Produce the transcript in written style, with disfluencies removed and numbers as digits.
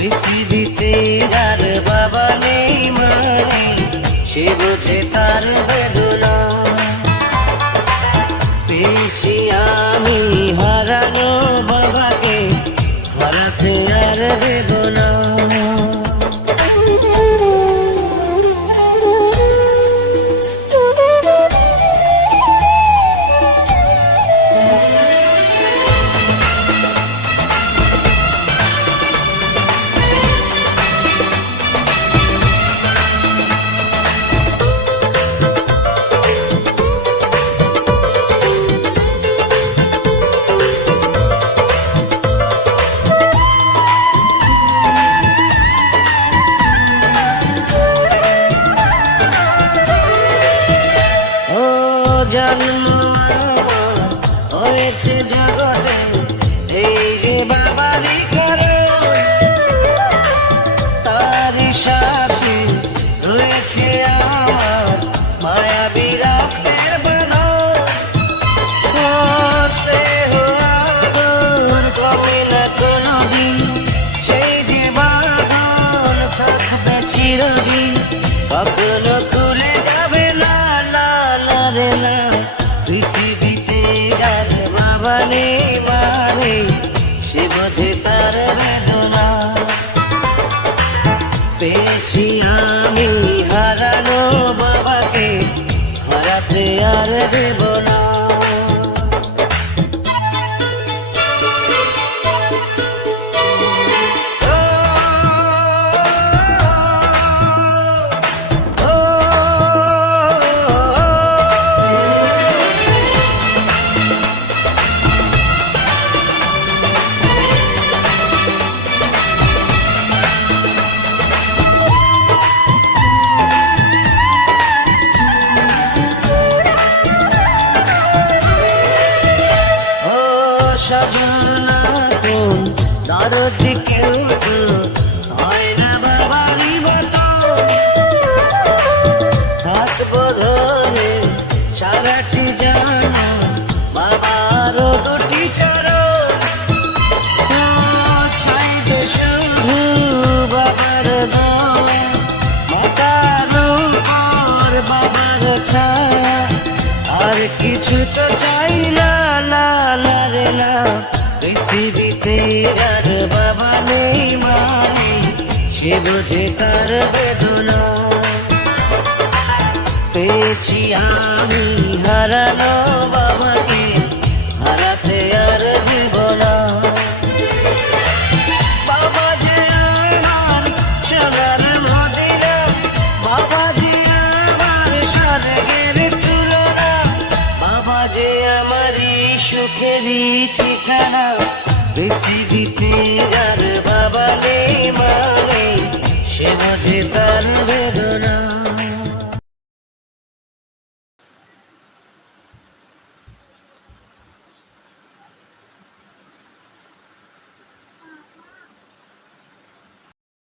পৃথিবীতে যার বাবা নেই মা নেই, সে বোঝে তার বেদনা। পেয়েছি আমি হারানো বাবাকে, হারাতে আর দেব না। জন্ম হয়েছে জগতে এই যে বাবারই করে, তারই সাথে রয়েছে আমার মায়াবী রক্তের বাঁধন। কবে না কোনদিন সেই যে বাঁধন থাকবে চিরদিন, কখনো খুলে যাবে না, না না রে না। পৃথিবীতে যার বাবা নেই মা নেই, সে বোঝে তার বেদনা। পেয়েছি আমি হারানো বাবাকে, হারাতে আর দেব না। সজনা কোন দরদি কেউ তো হয় না বাবারই মতো, থাকবো ধরে সারাটি জানা বাবারও দুটি চরণ। চাইতে শুধু বাবার দয়া, মাতার উপর বাবার ছায়া, আর কিছু তো চাই না, না না রে না। পৃথিবীতে যার বাবা নেই মা নেই, সে বোঝে তার বেদনা। পেয়েছি আমি হারানো বাবাকে, হারাতে আর দেব না। বাবা যে আমার সোনার মদিনা, বাবা যে আমার স্বর্গের তুলনা, বাবা যে আমারই সুখেরই ঠিকানা। পৃথিবীতে